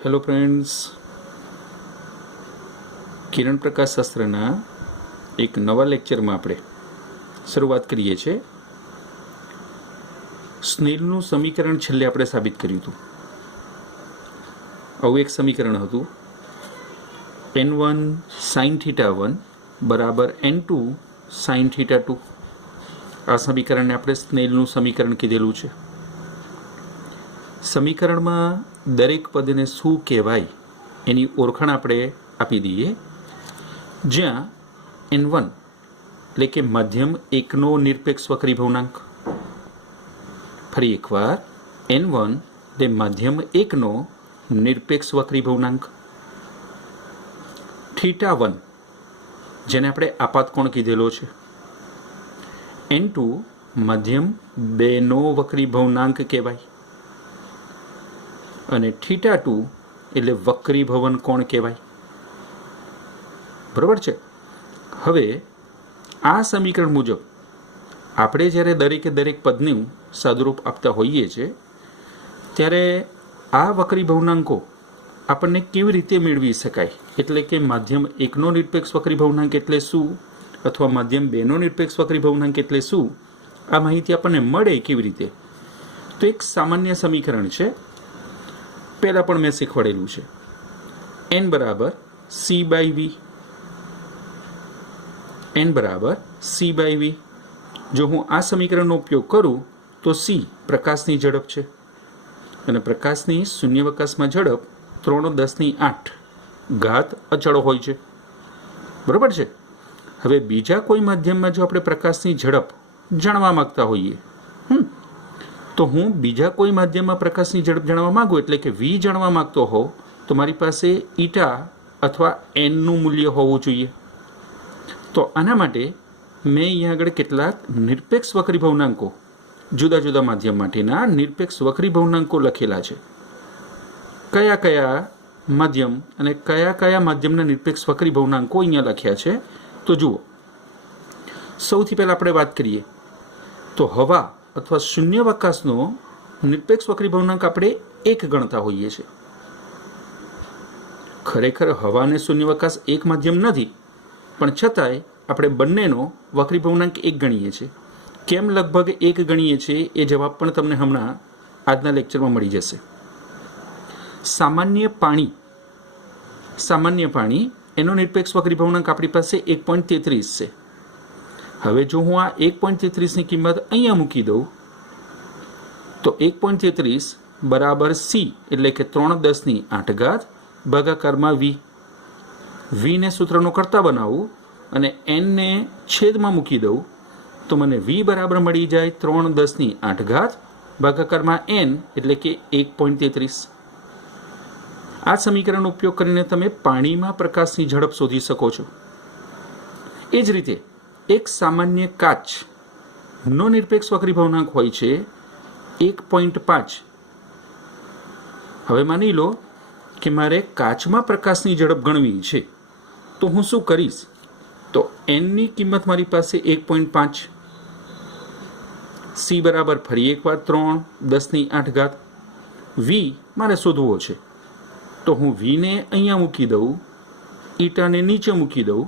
Hello friends, કિરણ પ્રકાશ શાસ્ત્રના એક નવા લેક્ચરમાં આપણે શરૂઆત કરીએ છીએ. સ્નેલનું સમીકરણ છેલ્લે આપણે સાબિત કર્યું હતું. આવું એક સમીકરણ હતું, n1 sin θ1 બરાબર n2 sin θ2. આ સમીકરણને આપણે સ્નેલનું સમીકરણ કીધેલું છે. સમીકરણમાં દરેક પદને શું કહેવાય એની ઓળખાણ આપણે આપી દઈએ. જ્યાં n1 એટલે કે મધ્યમ એકનો નિરપેક્ષ વક્રી ભવનાંક, ફરી એકવાર n1 એટલે મધ્યમ એકનો નિરપેક્ષ વક્રી ભવનાંક, θ1 જેને આપણે આપાત કોણ કીધેલો છે, n2 મધ્યમ બેનો વક્રી ભવનાંક કહેવાય, અને θ2 એટલે વક્રી ભવન કોણ કહેવાય. બરાબર છે. હવે આ સમીકરણ મુજબ આપણે જ્યારે દરેકે દરેક પદનું સાદુરૂપ આપતા હોઈએ છીએ ત્યારે આ વક્રી ભવનાંકો આપણને કેવી રીતે મેળવી શકાય, એટલે કે માધ્યમ એકનો નિરપેક્ષ વક્રી ભવનાંક એટલે શું અથવા માધ્યમ બેનો નિરપેક્ષ વક્રી ભવનાંક એટલે શું, આ માહિતી આપણને મળે કેવી રીતે. તો એક સામાન્ય સમીકરણ છે, પહેલાં પણ મેં શીખવાડેલું છે. n બરાબર c બાય v, n બરાબર c બાય v. જો હું આ સમીકરણનો ઉપયોગ કરું તો c પ્રકાશની ઝડપ છે અને પ્રકાશની શૂન્યાવકાશમાં ઝડપ 3×10⁸ અચળ હોય છે. બરાબર છે. હવે બીજા કોઈ માધ્યમમાં જો આપણે પ્રકાશની ઝડપ જાણવા માંગતા હોઈએ તો હું બીજા કોઈ માધ્યમમાં પ્રકાશની ઝડપ જાણવા માંગુ એટલે કે v જાણવા માંગતો હોઉં તો મારી પાસે ઈટા અથવા nનું મૂલ્ય હોવું જોઈએ. તો આના માટે મેં અહીંયા આગળ કેટલાક નિરપેક્ષ વક્રી ભવનાંકો, જુદા જુદા માધ્યમ માટેના નિરપેક્ષ વક્રી ભવનાંકો લખેલા છે. કયા કયા માધ્યમ અને કયા કયા માધ્યમના નિરપેક્ષ વક્રી ભવનાંકો અહીંયા લખ્યા છે તો જુઓ. સૌથી પહેલાં આપણે વાત કરીએ તો હવા અથવા શૂન્યાવકાશનો નિરપેક્ષ વક્રી ભવનાંક આપણે 1 ગણતા હોઈએ છીએ. ખરેખર હવા અને શૂન્યાવકાશ એક માધ્યમ નથી, પણ છતાંય આપણે બંનેનો વક્રી ભવનાંક 1 ગણીએ છીએ. કેમ લગભગ 1 ગણીએ છીએ એ જવાબ પણ તમને હમણાં આજના લેક્ચરમાં મળી જશે. સામાન્ય પાણી એનો નિરપેક્ષ વક્રી ભવનાંક આપણી પાસે 1.33 છે. હવે જો હું આ 1.33ની કિંમત અહીંયા મૂકી દઉં તો 1.33 બરાબર c એટલે કે 3×10⁸ ભાગાકારમાં v. vને સૂત્રનો કરતા બનાવું અને nને છેદમાં મૂકી દઉં તો મને v બરાબર મળી જાય 3×10⁸ ભાગાકારમાં n એટલે કે 1.33. આ સમીકરણનો ઉપયોગ કરીને તમે પાણીમાં પ્રકાશની ઝડપ શોધી શકો છો. એ જ રીતે એક સામાન્ય કાચનો નિરપેક્ષ વક્રી ભવનાંક હોય છે 1.5. હવે માની લો કે મારે કાચમાં પ્રકાશની ઝડપ ગણવી છે તો હું શું કરીશ, તો nની કિંમત મારી પાસે 1.5, c બરાબર ફરી એકવાર 3×10⁸, v મારે શોધવો છે તો હું vને અહીંયા મૂકી દઉં, ઈટાને નીચે મૂકી દઉં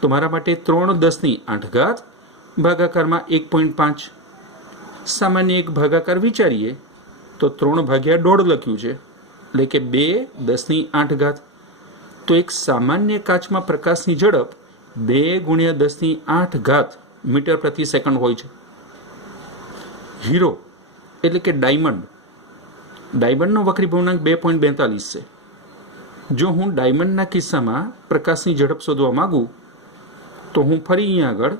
તો મારા માટે 3×10⁸ ભાગાકારમાં 1.5. સામાન્ય એક ભાગાકાર વિચારીએ તો 3/1.5 લખ્યું છે એટલે કે 2×10⁸. તો એક સામાન્ય કાચમાં પ્રકાશની ઝડપ 2×10⁸ મીટર પ્રતિ સેકન્ડ હોય છે. હીરો એટલે કે ડાયમંડનો વક્રી ભવનાંક 2.42 છે. જો હું ડાયમંડના કિસ્સામાં પ્રકાશની ઝડપ શોધવા માંગું તો હું ફરી અહીંયા આગળ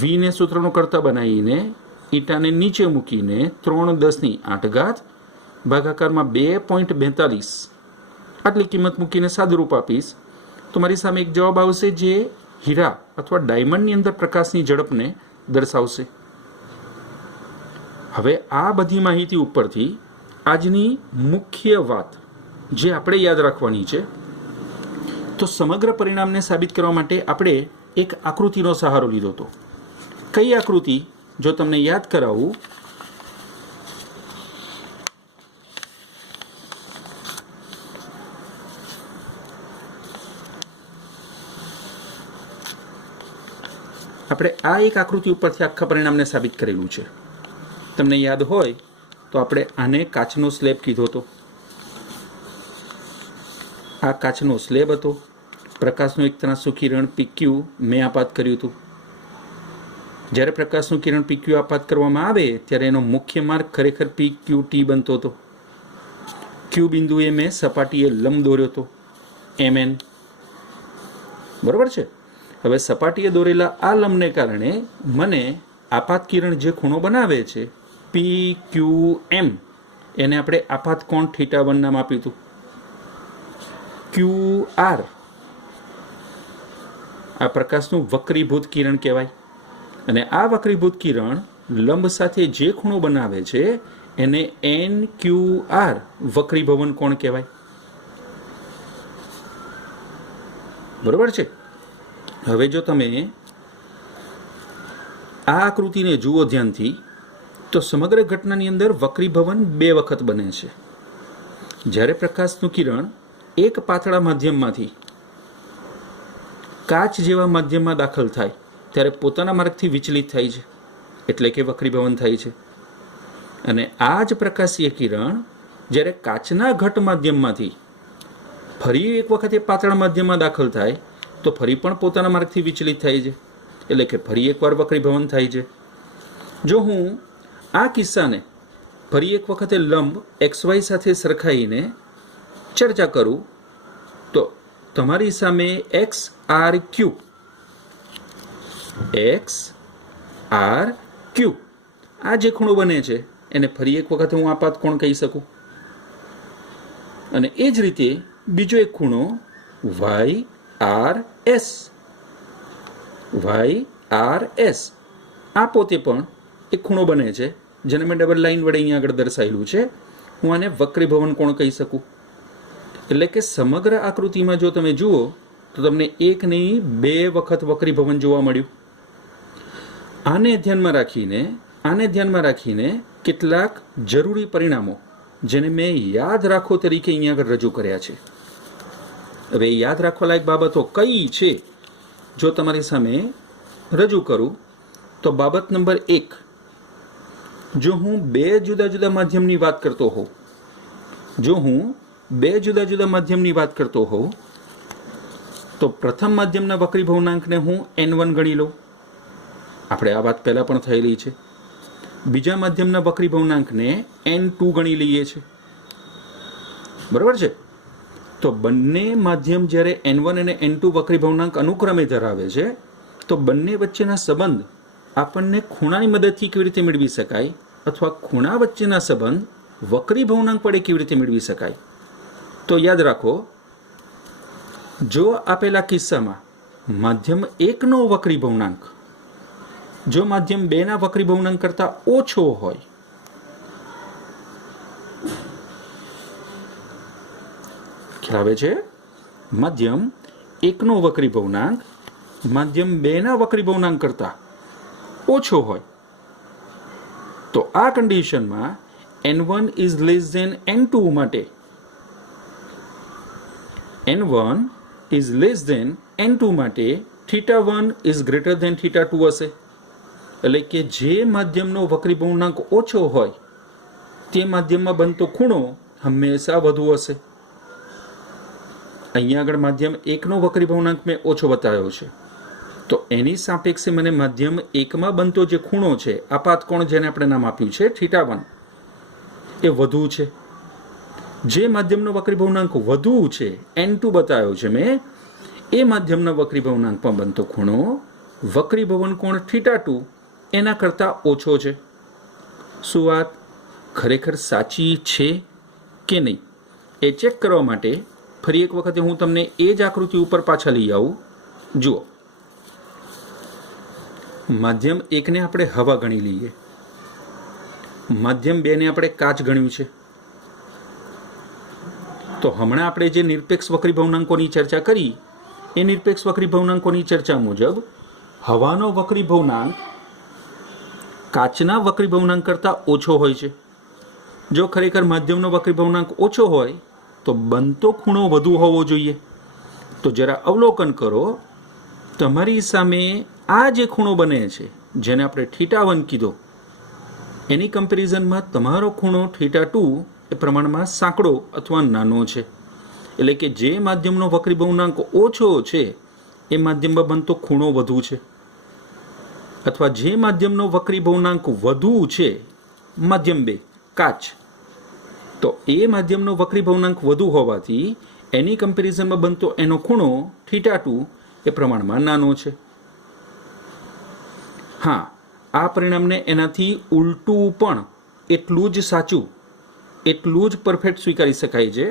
vને સૂત્રનો કરતા બનાવીને ઈટાને નીચે મૂકીને 3×10⁸ ભાગાકારમાં 2.42 આટલી કિંમત મૂકીને સાદુરૂપ આપીશ તો મારી સામે એક જવાબ આવશે જે હીરા અથવા ડાયમંડની અંદર પ્રકાશની ઝડપને દર્શાવશે. હવે આ બધી માહિતી ઉપરથી આજની મુખ્ય વાત જે આપણે યાદ રાખવાની છે, તો સમગ્ર પરિણામને સાબિત કરવા માટે આપણે એક આકૃતિનો સહારો લીધો હતો. કઈ આકૃતિ જો તમને યાદ કરાવું આપણે આ એક આકૃતિ ઉપરથી આખા પરિણામને સાબિત કરેલું છે. તમને યાદ હોય તો આપણે આને કાચનો સ્લેબ કીધો હતો. આ કાચનો સ્લેબ હતો. પ્રકાશનું એક ત્રાંસુ કિરણ PQ મેં આપાત કર્યું હતું. જ્યારે પ્રકાશનું કિરણ PQ આપાત કરવામાં આવે ત્યારે એનો મુખ્ય માર્ગ ખરેખર PQT બનતો હતો. Q બિંદુએ મેં સપાટીએ લંબ દોર્યો હતો MN. બરોબર છે. હવે સપાટીએ દોરેલા આ લંબને કારણે મને આપાત કિરણ જે ખૂણો બનાવે છે PQM, એને આપણે આપાત કોણ θ1 નામ આપ્યું હતું. QR આ પ્રકાશનું વક્રીભૂત કિરણ કહેવાય. અને આ વક્રીભૂત કિરણ લંબ સાથે જે ખૂણો બનાવે છે એને NQR વક્રીભવન કોણ કહેવાય. બરોબર છે. હવે જો તમે આ આકૃતિને જુઓ ધ્યાનથી તો સમગ્ર ઘટનાની અંદર વક્રીભવન 2 વખત બને છે. જ્યારે પ્રકાશનું કિરણ એક પાતળા માધ્યમમાંથી કાચ જેવા માધ્યમમાં દાખલ થાય ત્યારે પોતાના માર્ગથી વિચલિત થાય છે, એટલે કે વક્રીભવન થાય છે. અને આ જ પ્રકાશીય કિરણ જ્યારે કાચના ઘટ માધ્યમમાંથી ફરી એક વખત એ પાતળા માધ્યમમાં દાખલ થાય તો ફરી પણ પોતાના માર્ગથી વિચલિત થાય છે, એટલે કે ફરી એકવાર વક્રીભવન થાય છે. જો હું આ કિસ્સાને ફરી એક વખતે લંબ XY સાથે સરખાઈને ચર્ચા કરું તો તમારી સામે XRQ આ જે ખૂણો બને છે એને ફરી એક વખત હું આપાત કોણ કહી શકું. અને એ જ રીતે બીજો એક ખૂણો YRS આ પોતે પણ એક ખૂણો બને છે જેને મેં ડબલ લાઈન વડે અહીંયા આગળ દર્શાવેલું છે. હું આને વક્રીભવન કોણ કહી શકું. એટલે કે સમગ્ર આકૃતિમાં જો તમે જુઓ તો તમને એક નહીં 2 વખત વક્રીભવન જોવા મળ્યું. આને ધ્યાનમાં રાખીને કેટલાક જરૂરી પરિણામો જેને મેં યાદ રાખો તરીકે અહીંયા આગળ રજૂ કર્યા છે. હવે યાદ રાખવા લાયક બાબતો કઈ છે જો તમારી સામે રજૂ કરું તો બાબત નંબર 1, જો હું 2 જુદા જુદા માધ્યમની વાત કરતો હોઉં તો પ્રથમ માધ્યમના વક્રીભવનાંકને હું N1 ગણી લઉં. આપણે આ વાત પહેલાં પણ થયેલી છે. બીજા માધ્યમના વક્રીભવનાંકને N2 ગણી લઈએ છીએ. બરાબર છે. તો બંને માધ્યમ જ્યારે N1 અને N2 વક્રીભવનાંક અનુક્રમે ધરાવે છે તો બંને વચ્ચેના સંબંધ આપણને ખૂણાની મદદથી કેવી રીતે મેળવી શકાય અથવા ખૂણા વચ્ચેના સંબંધ વક્રીભવનાંક વડે કેવી રીતે મેળવી શકાય. તો યાદ રાખો, જો આપેલા કિસ્સામાં માધ્યમ 1 નો વક્રીભવનાંક જો માધ્યમ 2 ના વક્રીભવનાંક કરતા ઓછો હોય ખ્યાલ આવે છે, માધ્યમ 1 નો વક્રીભવનાંક માધ્યમ 2 ના વક્રીભવનાંક કરતા ઓછો હોય તો આ કન્ડિશનમાં N1 is less than N2 માટે N1 is less than N2 માટે θ1 is greater than θ2 હશે. એટલે કે જે માધ્યમનો વક્રીભવનાંક ઓછો હોય તે માધ્યમમાં બનતો ખૂણો હંમેશા વધુ હશે. અહીંયા આગળ માધ્યમ 1 નો વક્રીભવનાંક મેં ઓછો બતાવ્યો છે તો એની સાપેક્ષે મને માધ્યમ 1 માં બનતો જે ખૂણો છે આપાત કોણ જેને આપણે નામ આપ્યું છે θ1 એ વધુ છે. જે માધ્યમનો વક્રીભવનાંક વધુ છે N2 બતાવ્યો છે મેં એ માધ્યમના વક્રીભવનાંકમાં બનતો ખૂણો વક્રીભવન કોણ θ2 એના કરતાં ઓછો છે. શું વાત ખરેખર સાચી છે કે નહીં એ ચેક કરવા માટે ફરી એક વખતે હું તમને એ જ આકૃતિ ઉપર પાછા લઈ આવું. જુઓ, માધ્યમ 1 ને આપણે હવા ગણી લઈએ, માધ્યમ 2 ને આપણે કાચ ગણ્યું છે. તો હમણાં આપણે જે નિરપેક્ષ વક્રીભવનાંકોની ચર્ચા કરી એ નિરપેક્ષ વક્રીભવનાંકોની ચર્ચા મુજબ હવાનો વક્રીભવનાંક કાચના વક્રીભવનાંક કરતાં ઓછો હોય છે. જો ખરેખર માધ્યમનો વક્રીભવનાંક ઓછો હોય તો બનતો ખૂણો વધુ હોવો જોઈએ. તો જરા અવલોકન કરો, તમારી સામે આ જે ખૂણો બને છે જેને આપણે θ1 કીધો એની કમ્પેરિઝનમાં તમારો ખૂણો θ2 એ પ્રમાણમાં સાંકડો અથવા નાનો છે. એટલે કે જે માધ્યમનો વક્રી ભવનાંક ઓછો છે એ માધ્યમમાં બનતો ખૂણો વધુ છે, અથવા જે માધ્યમનો વક્રી ભવનાંક વધુ છે, માધ્યમ 2 કાચ, તો એ માધ્યમનો વક્રી ભવનાંક વધુ હોવાથી એની કમ્પેરિઝનમાં બનતો એનો ખૂણો θ2 એ પ્રમાણમાં નાનો છે. હા, આ પરિણામને એનાથી ઉલટું પણ એટલું જ સાચું, એટલું જ પરફેક્ટ સ્વીકારી શકાય છે.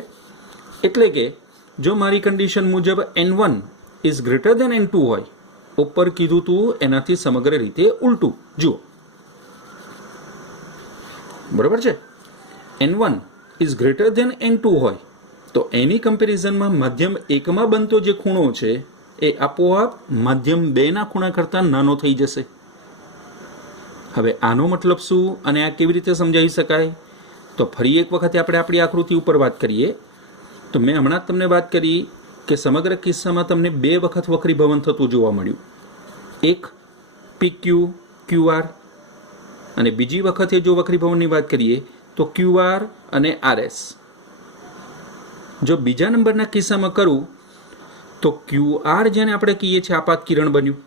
એટલે કે જો મારી કન્ડિશન મુજબ n1 is greater than n2 હોય, ઉપર કીધું તું એનાથી સમગ્ર રીતે ઉલટું. જુઓ, બરાબર છે, n1 is greater than n2 હોય તો એની કમ્પેરિઝનમાં માધ્યમ 1 માં બનતો જે ખૂણો છે એ આપોઆપ માધ્યમ 2 ના ખૂણા કરતાં નાનો થઈ જશે. હવે આનો મતલબ શું અને આ કેવી રીતે સમજાવી શકાય? તો ફરી એક વખતે આપણે આપણી આકૃતિ ઉપર વાત કરીએ. તો મેં હમણાં જ તમને વાત કરી કે સમગ્ર કિસ્સામાં તમને 2 વખત વક્રીભવન થતું જોવા મળ્યું. એક PQ QR અને બીજી વખતે જો વક્રીભવનની વાત કરીએ તો QR અને RS. જો બીજા નંબરના કિસ્સામાં કરું તો QR જેને આપણે કહીએ છીએ આપાત કિરણ બન્યું.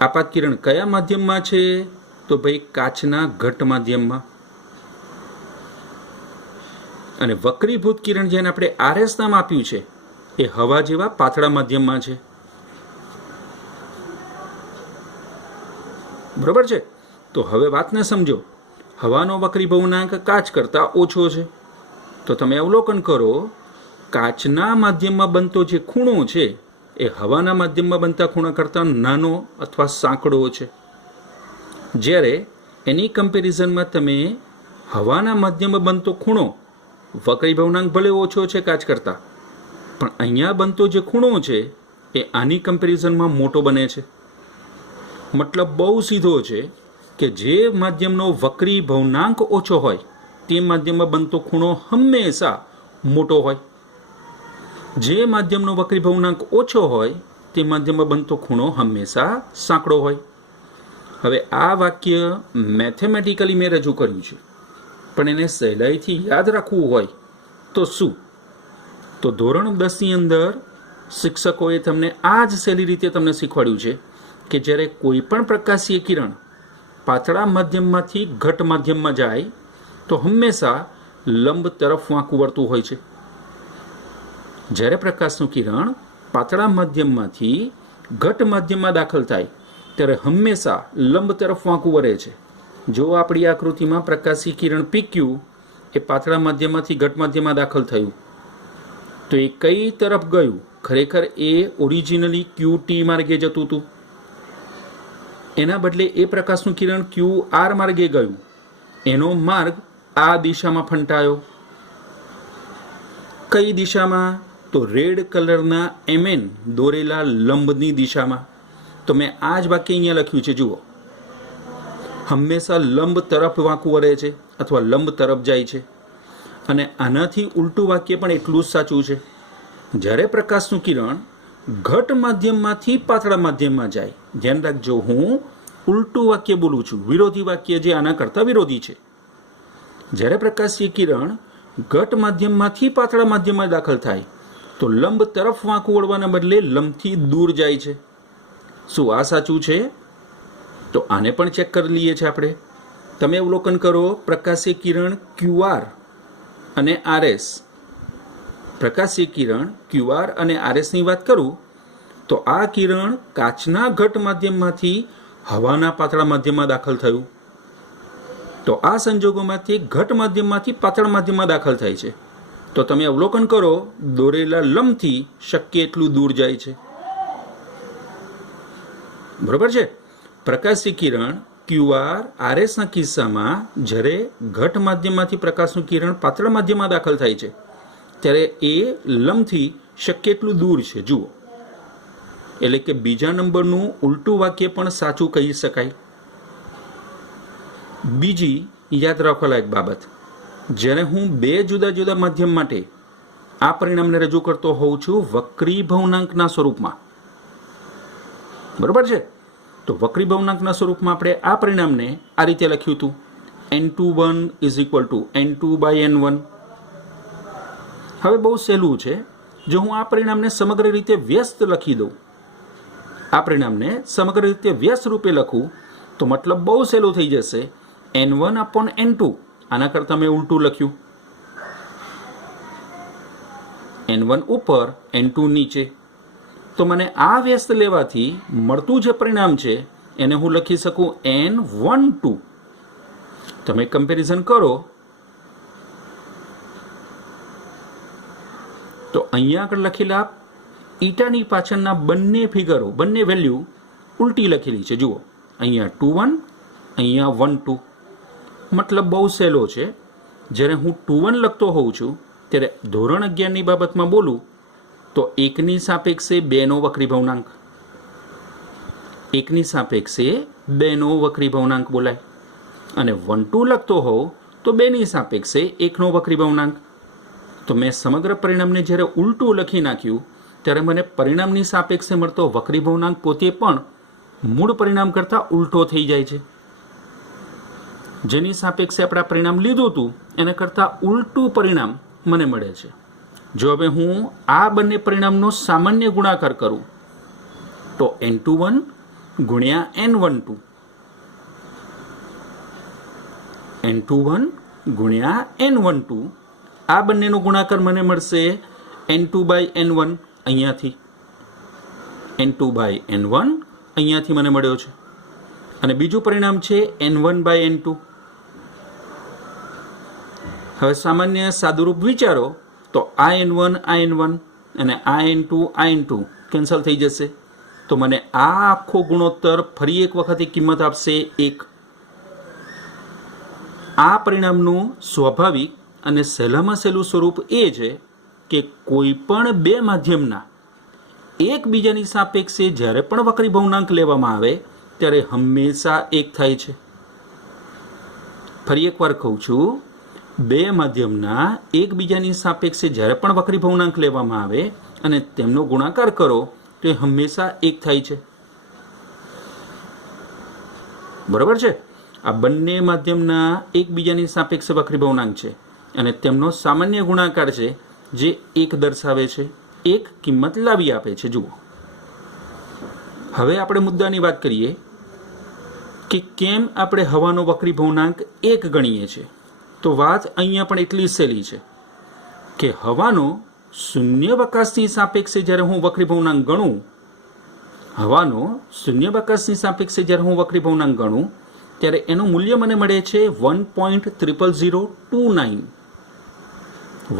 આપાત કિરણ કયા માધ્યમમાં છે? તો ભાઈ કાચના ઘટ માધ્યમમાં. અને વક્રીભૂત કિરણ જેને આપણે RS નામ આપ્યું છે એ હવા જેવા પાતળા માધ્યમમાં છે. બરોબર છે? તો હવે વાતને સમજો. હવાનો વક્રીભવનાંક કાચ કરતાં ઓછો છે, તો તમે અવલોકન કરો કાચના માધ્યમમાં બનતો જે ખૂણો છે એ હવાના માધ્યમમાં બનતા ખૂણા કરતાં નાનો અથવા સાંકડો છે. જ્યારે એની કમ્પેરિઝનમાં તમે હવાના માધ્યમમાં બનતો ખૂણો, વક્રીભવનાંક ભલે ઓછો છે કાચ કરતાં, પણ અહીંયા બનતો જે ખૂણો છે એ આની કમ્પેરિઝનમાં મોટો બને છે. મતલબ બહુ સીધો છે કે જે માધ્યમનો વક્રીભવનાંક ઓછો હોય તે માધ્યમમાં બનતો ખૂણો હંમેશા મોટો હોય. જે માધ્યમનો વક્રીભવનાંક ઓછો હોય તે માધ્યમમાં બનતો ખૂણો હંમેશા સાંકડો હોય. હવે આ વાક્ય મેથેમેટિકલી મેં રજૂ કર્યું છે, પણ એને સહેલાઈથી યાદ રાખવું હોય તો શું? તો ધોરણ 10ની અંદર શિક્ષકોએ તમને આ જ સહેલી રીતે તમને શીખવાડ્યું છે કે જ્યારે કોઈ પણ પ્રકાશીય કિરણ પાતળા માધ્યમમાંથી ઘટ માધ્યમમાં જાય તો હંમેશા લંબ તરફ વાંકું વળતું હોય છે. જ્યારે પ્રકાશનું કિરણ પાતળા માધ્યમમાંથી ઘટ માધ્યમમાં દાખલ થાય ત્યારે હંમેશા લંબ તરફ વાંકું વળે છે. જો આપણી આકૃતિમાં પ્રકાશી કિરણ PQ એ પાતળા માધ્યમમાંથી ઘટ માધ્યમમાં દાખલ થયું તો એ કઈ તરફ ગયું? ખરેખર એ ઓરિજિનલી QT માર્ગે જતું હતું. એના બદલે એ પ્રકાશનું કિરણ QR માર્ગે ગયું. એનો માર્ગ આ દિશામાં ફંટાયો. કઈ દિશામાં? તો રેડ કલરના MN દોરેલા લંબની દિશામાં. તો મેં આ જ વાક્ય અહીંયા લખ્યું છે, જુઓ. હંમેશા લંબ તરફ વાંકું વળે છે અથવા લંબ તરફ જાય છે. અને આનાથી ઉલટું વાક્ય પણ એટલું જ સાચું છે. જ્યારે પ્રકાશનું કિરણ ઘટ માધ્યમમાંથી પાતળા માધ્યમમાં જાય, ધ્યાન રાખજો હું ઉલટું વાક્ય બોલું છું, વિરોધી વાક્ય જે આના કરતાં વિરોધી છે. જ્યારે પ્રકાશીય કિરણ ઘટ માધ્યમમાંથી પાતળા માધ્યમમાં દાખલ થાય તો લંબ તરફ વાંકું વળવાના બદલે લંબથી દૂર જાય છે. શું આ સાચું છે? તો આને પણ ચેક કરી લઈએ છીએ આપણે. તમે અવલોકન કરો પ્રકાશીય કિરણ QR અને RS. પ્રકાશીય કિરણ QR અને RS ની વાત કરું તો આ કિરણ કાચના ઘટ માધ્યમમાંથી હવાના પાતળા માધ્યમમાં દાખલ થયું. તો આ સંજોગોમાં તે ઘટ માધ્યમમાંથી પાતળા માધ્યમમાં દાખલ થાય છે. તો તમે અવલોકન કરો દોરેલા લંબથી શક્ય એટલું દૂર જાય છે. બરોબર છે? પ્રકાશી કિરણ QR RS ના કિસ્સામાં જ્યારે ઘટ માધ્યમમાંથી પ્રકાશનું કિરણ પાતળા માધ્યમમાં દાખલ થાય છે ત્યારે એ લંબથી શક્ય એટલું દૂર છે. જુઓ, એટલે કે બીજા નંબરનું ઉલટું વાક્ય પણ સાચું કહી શકાય. બીજી યાદ રાખવા લાયક બાબત, જ્યારે હું 2 જુદા જુદા માધ્યમ માટે આ પરિણામને રજૂ કરતો હોઉં છું વક્રીભવનાંકના સ્વરૂપમાં, બરોબર છે, તો વક્રી ભવનાંકના સ્વરૂપમાં આપણે આ પરિણામને આ રીતે લખ્યું હતું, n21 = n2/n1. હવે બહુ સહેલું છે, જો હું આ પરિણામને સમગ્ર રીતે વ્યસ્ત લખી દઉં, આ પરિણામને સમગ્ર રીતે વ્યસ્ત રૂપે લખું તો મતલબ બહુ સહેલું થઈ જશે, n1/n2. આના કરતાં મેં ઉલટું લખ્યું, n1 ઉપર n2 નીચે. તો મને આ વ્યસ્ત લેવાથી મળતું જે પરિણામ છે એને હું લખી શકું n12. તમે કમ્પેરિઝન કરો તો અહીંયા આગળ લખેલા ઈટાની પાછળના બંને ફિગરો, બંને વેલ્યુ ઉલટી લખેલી છે. જુઓ, અહીંયા 21, અહીંયા 12. મતલબ બહુ સહેલો છે. જ્યારે હું 21 લખતો હોઉં છું ત્યારે ધોરણ 11ની બાબતમાં બોલું તો 1ની સાપેક્ષે 2નો વક્રી ભવનાંક, 1ની સાપેક્ષે 2નો વક્રી ભવનાંક બોલાય. અને 12 લખતો હોઉં તો 2ની સાપેક્ષે 1નો વક્રી ભવનાંક. તો મેં સમગ્ર પરિણામને જ્યારે ઉલટું લખી નાખ્યું ત્યારે મને પરિણામની સાપેક્ષે મળતો વક્રી ભવનાંક પોતે પણ મૂળ પરિણામ કરતાં ઉલટો થઈ જાય છે. જેની સાપેક્ષે આપણે પરિણામ લીધું હતું એને કરતાં ઉલટું પરિણામ મને મળે છે. જો હવે હું આ બંને પરિણામનો સામાન્ય ગુણાકાર કરું તો n21 ગુણ્યા n12, n21 ગુણ્યા n12, આ બંનેનો ગુણાકાર મને મળશે n2/n1 અહીંયાથી, n2/n1 અહીંયાથી મને મળ્યો છે. અને બીજું પરિણામ છે n1/n2. હવે સામાન્ય સાદુરૂપ વિચારો તો આ n1 અને આ n2 કેન્સલ થઈ જશે. તો મને આ આખો ગુણોત્તર ફરી એક વખત કિંમત આપશે 1. આ પરિણામનું સ્વાભાવિક અને સહેલામાં સહેલું સ્વરૂપ એ છે કે કોઈ પણ બે માધ્યમના એકબીજાની સાપેક્ષે જ્યારે પણ વક્રી ભવનાંક લેવામાં આવે ત્યારે હંમેશા 1 થાય છે. ફરી એકવાર કહું છું, બે માધ્યમના એકબીજાની સાપેક્ષે જ્યારે પણ વક્રી ભવનાંક લેવામાં આવે અને તેમનો ગુણાકાર કરો તો એ હંમેશા 1 થાય છે. બરાબર છે? આ બંને માધ્યમના એકબીજાની સાપેક્ષે વક્રી ભવનાંક છે અને તેમનો સામાન્ય ગુણાકાર છે જે 1 દર્શાવે છે, 1 કિંમત લાવી આપે છે. જુઓ, હવે આપણે મુદ્દાની વાત કરીએ કે કેમ આપણે હવાનો વક્રી ભવનાંક 1 ગણીએ છીએ. તો વાત અહીંયા પણ એટલી સહેલી છે કે હવાનો શૂન્યાવકાશની સાપેક્ષે જ્યારે હું વક્રી ભવનાંક ગણું, હવાનો શૂન્યાવકાશની સાપેક્ષે જ્યારે હું વક્રી ભવનાંક ગણું ત્યારે એનું મૂલ્ય મને મળે છે 1.00029.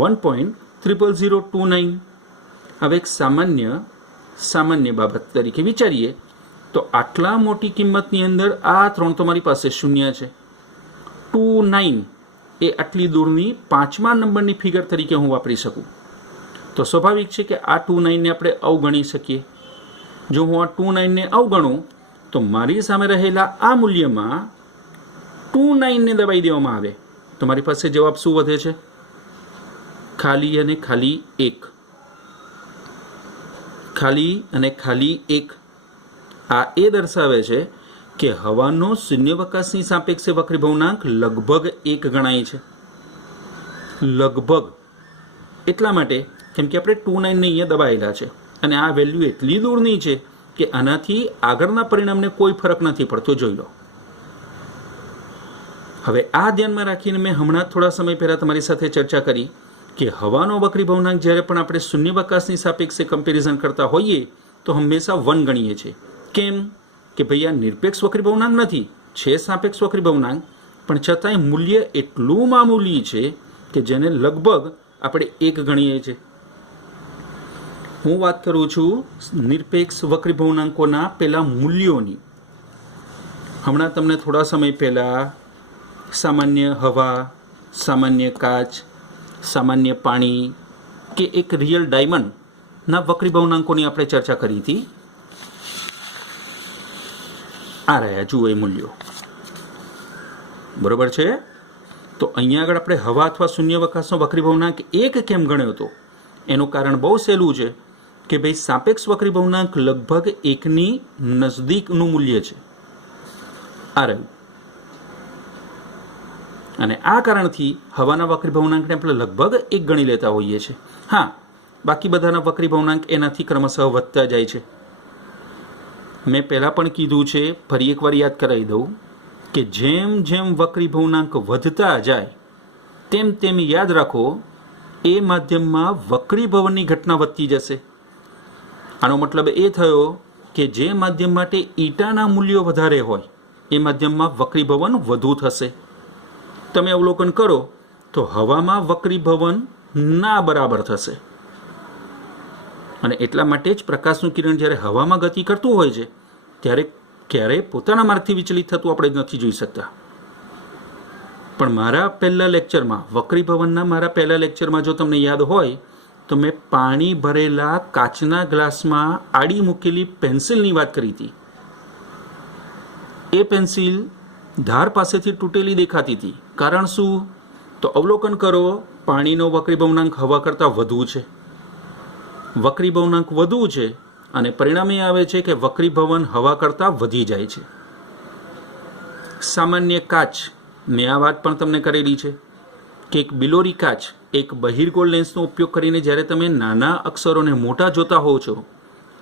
1.00029. હવે એક સામાન્ય બાબત તરીકે વિચારીએ તો આટલા મોટી કિંમતની અંદર આ 3 તો મારી પાસે શૂન્ય છે. 29 એ આટલી દૂરની 5મા નંબરની ફિગર તરીકે હું વાપરી શકું. તો સ્વાભાવિક છે કે આ 29ને આપણે અવગણી શકીએ. જો હું આ 29ને અવગણું તો મારી સામે રહેલા આ મૂલ્યમાં 29ને દબાઈ દેવામાં આવે તો મારી પાસે જવાબ શું વધે છે? ખાલી અને ખાલી 1. ખાલી અને ખાલી 1. આ એ દર્શાવે છે કે હવાનો શૂન્યાવકાશની સાપેક્ષે વક્રી ભવનાંક લગભગ 1 ગણાય છે. લગભગ એટલા માટે કેમ કે આપણે 29ને અહીંયા દબાયેલા છે અને આ વેલ્યુ એટલી દૂરની છે કે આનાથી આગળના પરિણામને કોઈ ફરક નથી પડતો. જોઈ લો. હવે આ ધ્યાનમાં રાખીને મેં હમણાં થોડા સમય પહેલાં તમારી સાથે ચર્ચા કરી કે હવાનો વક્રી ભવનાંક જ્યારે પણ આપણે શૂન્યાવકાશની સાપેક્ષે કમ્પેરિઝન કરતા હોઈએ તો હંમેશા 1 ગણીએ છીએ. કેમ કે ભાઈ આ નિરપેક્ષ વક્રી ભવનાંક નથી, છે સાપેક્ષ વક્રી ભવનાંક, પણ છતાંય મૂલ્ય એટલું મામૂલી છે કે જેને લગભગ આપણે 1 ગણીએ છીએ. હું વાત કરું છું નિરપેક્ષ વક્રી ભવનાંકોના પેલા મૂલ્યોની. હમણાં તમને થોડા સમય પહેલાં સામાન્ય હવા, સામાન્ય કાચ, સામાન્ય પાણી કે એક રિયલ ડાયમંડના વક્રી ભવનાંકોની આપણે ચર્ચા કરી હતી. આ રહ્યા, જુઓ એ મૂલ્યો. બરોબર છે? તો અહીંયા આગળ આપણે હવા અથવા શૂન્યાવકાશનો વક્રી ભવનાંક 1 કેમ ગણ્યો હતો એનું કારણ બહુ સહેલું છે કે ભાઈ સાપેક્ષ વક્રી ભવનાંક લગભગ 1ની નજદીકનું મૂલ્ય છે, આ રહ્યું. અને આ કારણથી હવાના વક્રી ભવનાંકને આપણે લગભગ 1 ગણી લેતા હોઈએ છીએ. હા, બાકી બધાના વક્રી ભવનાંક એનાથી ક્રમશઃ વધતા જાય છે. મેં પહેલાં પણ કીધું છે, ફરી એકવાર યાદ કરાવી દઉં કે જેમ જેમ વક્રી ભવનાંક વધતા જાય તેમ તેમ યાદ રાખો એ માધ્યમમાં વક્રી ભવનની ઘટના વધતી જશે. આનો મતલબ એ થયો કે જે માધ્યમ માટે ઈટાના મૂલ્યો વધારે હોય એ માધ્યમમાં વક્રી ભવન વધુ થશે. તમે અવલોકન કરો તો હવામાં વક્રી ભવન ના બરાબર થશે. અને એટલા માટે જ પ્રકાશનું કિરણ જ્યારે હવામાં ગતિ કરતું હોય છે ત્યારે ક્યારેય પોતાના માર્ગથી વિચલિત થતું આપણે નથી જોઈ શકતા. પણ મારા પહેલા લેક્ચરમાં વક્રી ભવનના મારા પહેલા લેક્ચરમાં જો તમને યાદ હોય તો મેં પાણી ભરેલા કાચના ગ્લાસમાં આડી મૂકેલી પેન્સિલની વાત કરી હતી. એ પેન્સિલ ધાર પાસેથી તૂટેલી દેખાતી હતી. કારણ શું? તો અવલોકન કરો, પાણીનો વક્રી ભવનાંક હવા કરતાં વધુ છે. વક્રી ભવનાંક વધુ છે અને પરિણામે આવે છે કે વક્રી ભવન હવા કરતાં વધી જાય છે. સામાન્ય કાચ, મેં આ વાત પણ તમને કરેલી છે કે એક બિલોરી કાચ, એક બહિર્ગોળ લેન્સનો ઉપયોગ કરીને જ્યારે તમે નાના અક્ષરોને મોટા જોતા હોવ છો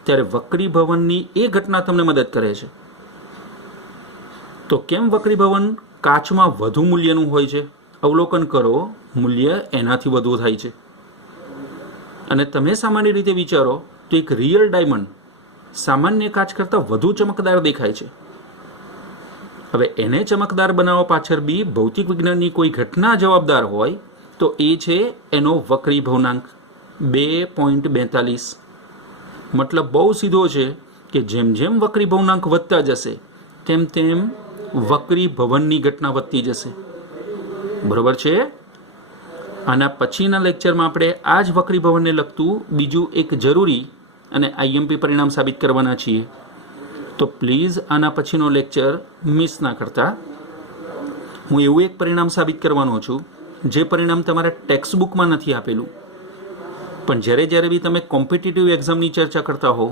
ત્યારે વક્રી ભવનની એ ઘટના તમને મદદ કરે છે. તો કેમ વક્રી ભવન કાચમાં વધુ મૂલ્યનું હોય છે? અવલોકન કરો, મૂલ્ય એનાથી વધુ થાય છે. અને તમે સામાન્ય રીતે વિચારો તો એક રિયલ ડાયમંડ સામાન્ય કાચ કરતાં વધુ ચમકદાર દેખાય છે. હવે એને ચમકદાર બનાવવા પાછળ બી ભૌતિક વિજ્ઞાનની કોઈ ઘટના જવાબદાર હોય તો એ છે એનો વક્રી ભવનાંક 2.42. મતલબ બહુ સીધો છે કે જેમ જેમ વક્રી ભવનાંક વધતા જશે તેમ તેમ વક્રી ભવનની ઘટના વધતી જશે. બરોબર છે? આના પછીના લેક્ચરમાં આપણે આ જ વક્રી ભવનને લગતું બીજું એક જરૂરી અને આઈએમપી પરિણામ સાબિત કરવાના છીએ. તો પ્લીઝ આના પછીનો લેક્ચર મિસ ના કરતા. હું એવું એક પરિણામ સાબિત કરવાનો છું જે પરિણામ તમારા ટેક્સ્ટ બુકમાં નથી આપેલું, પણ જ્યારે બી તમે કોમ્પિટિટિવ એક્ઝામની ચર્ચા કરતા હો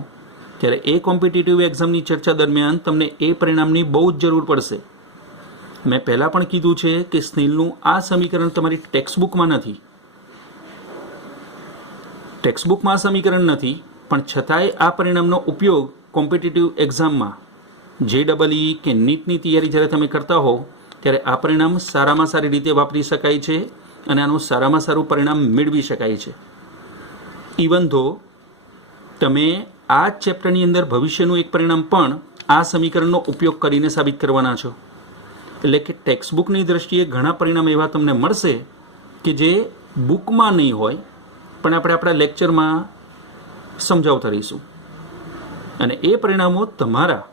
ત્યારે એ કોમ્પિટિટિવ એક્ઝામની ચર્ચા દરમિયાન તમને એ પરિણામની બહુ જ જરૂર પડશે. મેં પહેલાં પણ કીધું છે કે સ્નેલનું આ સમીકરણ તમારી ટેક્સ્ટ બુકમાં નથી. ટેક્સ્ટ બુકમાં આ સમીકરણ નથી, પણ છતાંય આ પરિણામનો ઉપયોગ કોમ્પિટિટિવ એક્ઝામમાં JEE કે નીટની તૈયારી જ્યારે તમે કરતા હો ત્યારે આ પરિણામ સારામાં સારી રીતે વાપરી શકાય છે અને આનું સારામાં સારું પરિણામ મેળવી શકાય છે. ઇવન ધો તમે આ જ ચેપ્ટરની અંદર ભવિષ્યનું એક પરિણામ પણ આ સમીકરણનો ઉપયોગ કરીને સાબિત કરવાના છો. એટલે કે ટેક્સ્ટ બુકની દ્રષ્ટિએ ઘણા પરિણામ એવા તમને મળશે કે જે બુકમાં નહીં હોય, પણ આપણે આપણા લેક્ચરમાં સમજાવતા રહીશું. અને એ પરિણામો તમારા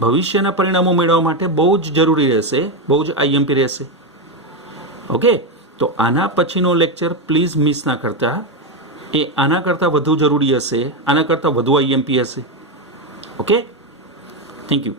ભવિષ્યના પરિણામો મેળવવા માટે બહુ જ જરૂરી રહેશે, બહુ જ આઈએમપી રહેશે. ઓકે, તો આના પછીનો લેક્ચર પ્લીઝ મિસ ના કરતા. એ આના કરતાં વધુ જરૂરી હશે, આના કરતાં વધુ આઈએમપી હશે. Okay, thank you.